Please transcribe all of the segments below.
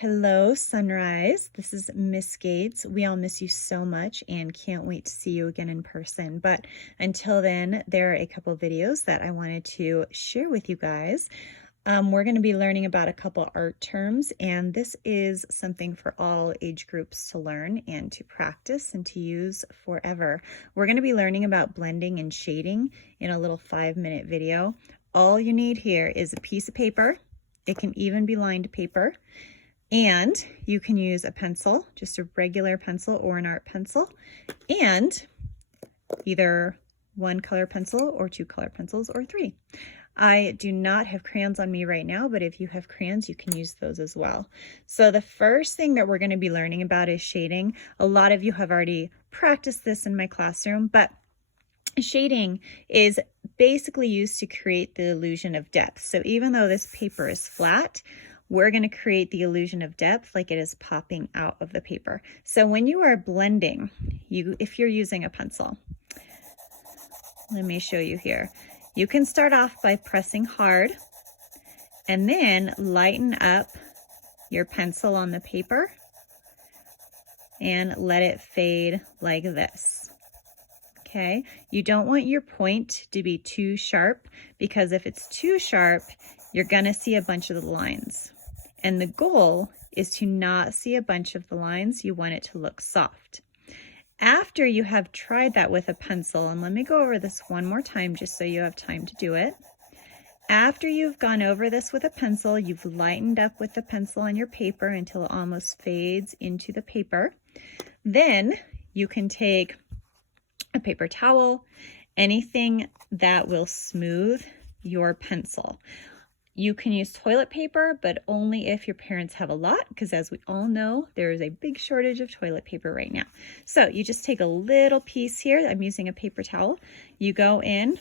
Hello, Sunrise. This is Miss Gates. We all miss you so much and can't wait to see you again in person. But until then, there are a couple videos that I wanted to share with you guys. We're going to be learning about a couple art terms, and this is something for all age groups to learn and to practice and to use forever. We're going to be learning about blending and shading in a little 5-minute video. All you need here is a piece of paper. It can even be lined paper. And you can use a pencil, just a regular pencil or an art pencil, and either one color pencil or 2 color pencils or 3. I do not have crayons on me right now, but if you have crayons, you can use those as well. So the first thing that we're going to be learning about is shading. A lot of you have already practiced this in my classroom, but shading is basically used to create the illusion of depth. So even though this paper is flat, we're going to create the illusion of depth like it is popping out of the paper. So when you are blending, if you're using a pencil, let me show you here. You can start off by pressing hard and then lighten up your pencil on the paper and let it fade like this. Okay, you don't want your point to be too sharp, because if it's too sharp, you're going to see a bunch of the lines. And the goal is to not see a bunch of the lines. You want it to look soft. After you have tried that with a pencil, and let me go over this one more time just so you have time to do it. After you've gone over this with a pencil, you've lightened up with the pencil on your paper until it almost fades into the paper. Then you can take a paper towel, anything that will smooth your pencil. You can use toilet paper, but only if your parents have a lot, because as we all know, there is a big shortage of toilet paper right now. So you just take a little piece here. I'm using a paper towel. You go in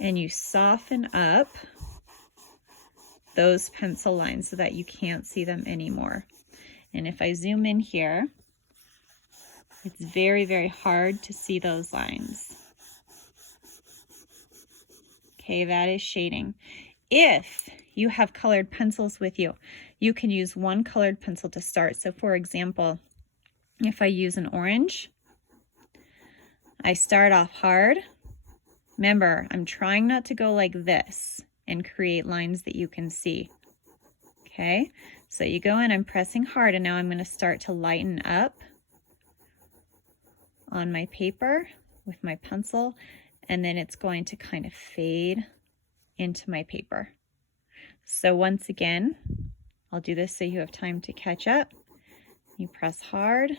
and you soften up those pencil lines so that you can't see them anymore. And if I zoom in here, it's very, very hard to see those lines. Okay, that is shading. If you have colored pencils with you, you can use one colored pencil to start. So for example, if I use an orange, I start off hard. Remember, I'm trying not to go like this and create lines that you can see. Okay, so you go in, I'm pressing hard, and now I'm going to start to lighten up on my paper with my pencil, and then it's going to kind of fade into my paper. So once again, I'll do this so you have time to catch up. You press hard.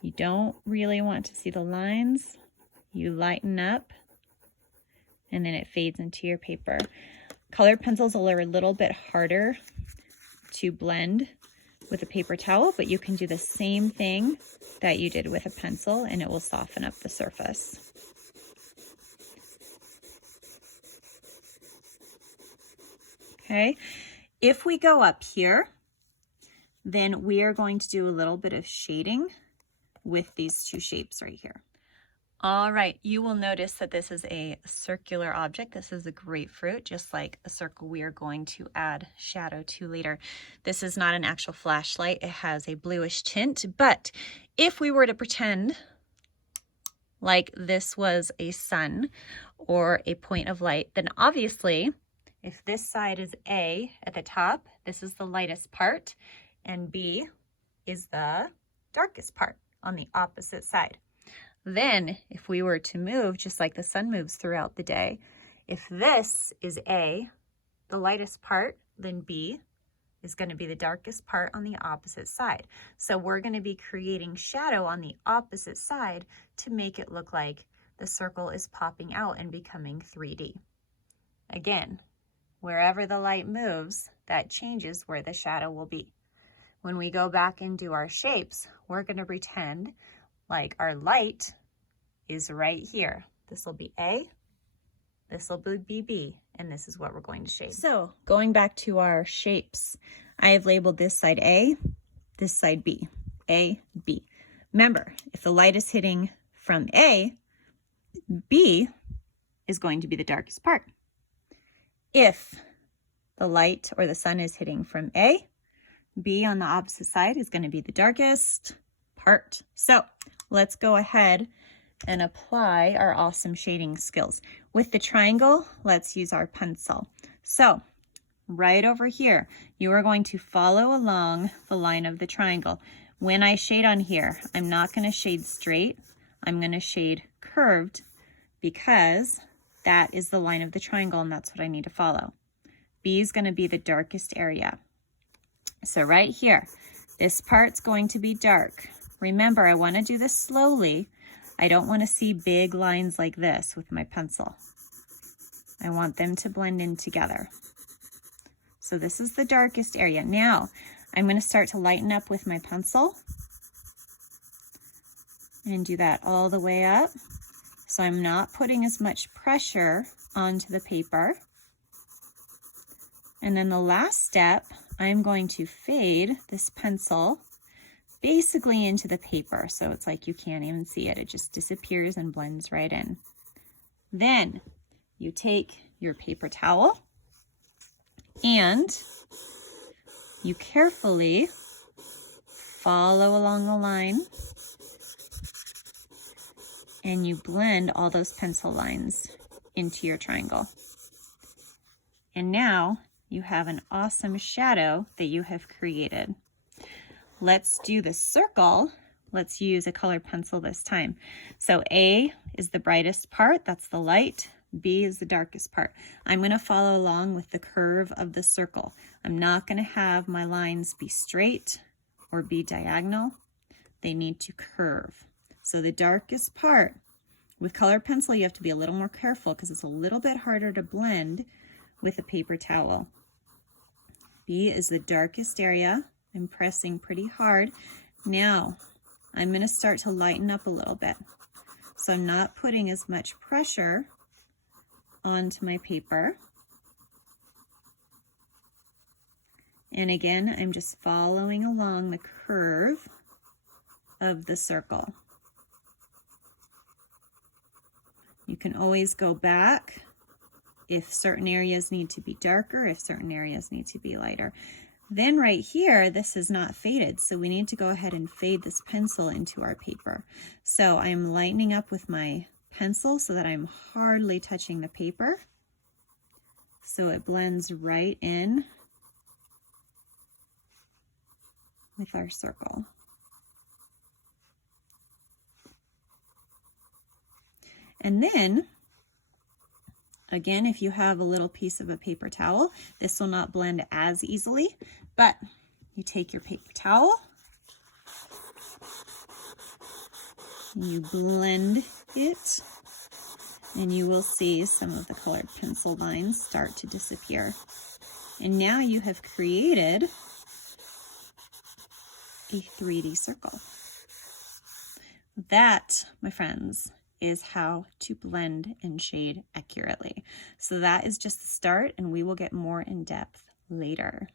You don't really want to see the lines. You lighten up, and then it fades into your paper. Colored pencils are a little bit harder to blend with a paper towel, but you can do the same thing that you did with a pencil, and it will soften up the surface. Okay, if we go up here, then we are going to do a little bit of shading with these 2 shapes right here. All right, you will notice that this is a circular object. This is a grapefruit, just like a circle we are going to add shadow to later. This is not an actual flashlight. It has a bluish tint, but if we were to pretend like this was a sun or a point of light, then obviously, if this side is A at the top, this is the lightest part, and B is the darkest part on the opposite side. Then, if we were to move, just like the sun moves throughout the day, if this is A, the lightest part, then B is going to be the darkest part on the opposite side. So we're going to be creating shadow on the opposite side to make it look like the circle is popping out and becoming 3D. Again, wherever the light moves, that changes where the shadow will be. When we go back and do our shapes, we're going to pretend like our light is right here. This will be A, this will be B, and this is what we're going to shape. So going back to our shapes, I have labeled this side A, this side B, A, B. Remember, if the light is hitting from A, B is going to be the darkest part. If the light or the sun is hitting from A, B on the opposite side is going to be the darkest part. So let's go ahead and apply our awesome shading skills. With the triangle, let's use our pencil. So right over here, you are going to follow along the line of the triangle. When I shade on here, I'm not going to shade straight. I'm going to shade curved because that is the line of the triangle and that's what I need to follow. B is going to be the darkest area. So right here, this part's going to be dark. Remember, I want to do this slowly. I don't want to see big lines like this with my pencil. I want them to blend in together. So this is the darkest area. Now, I'm going to start to lighten up with my pencil and do that all the way up. So I'm not putting as much pressure onto the paper. And then the last step, I'm going to fade this pencil basically into the paper. So it's like you can't even see it. It just disappears and blends right in. Then you take your paper towel and you carefully follow along the line and you blend all those pencil lines into your triangle. And now you have an awesome shadow that you have created. Let's do the circle. Let's use a colored pencil this time. So A is the brightest part, that's the light. B is the darkest part. I'm going to follow along with the curve of the circle. I'm not going to have my lines be straight or be diagonal. They need to curve. So the darkest part, with colored pencil, you have to be a little more careful because it's a little bit harder to blend with a paper towel. B is the darkest area. I'm pressing pretty hard. Now, I'm going to start to lighten up a little bit. So I'm not putting as much pressure onto my paper. And again, I'm just following along the curve of the circle. You can always go back if certain areas need to be darker, if certain areas need to be lighter. Then right here, this is not faded, so we need to go ahead and fade this pencil into our paper. So I'm lightening up with my pencil so that I'm hardly touching the paper, so it blends right in with our circle. And then, again, if you have a little piece of a paper towel, this will not blend as easily, but you take your paper towel, you blend it, and you will see some of the colored pencil lines start to disappear. And now you have created a 3D circle. That, my friends, is how to blend and shade accurately. So that is just the start, and we will get more in depth later.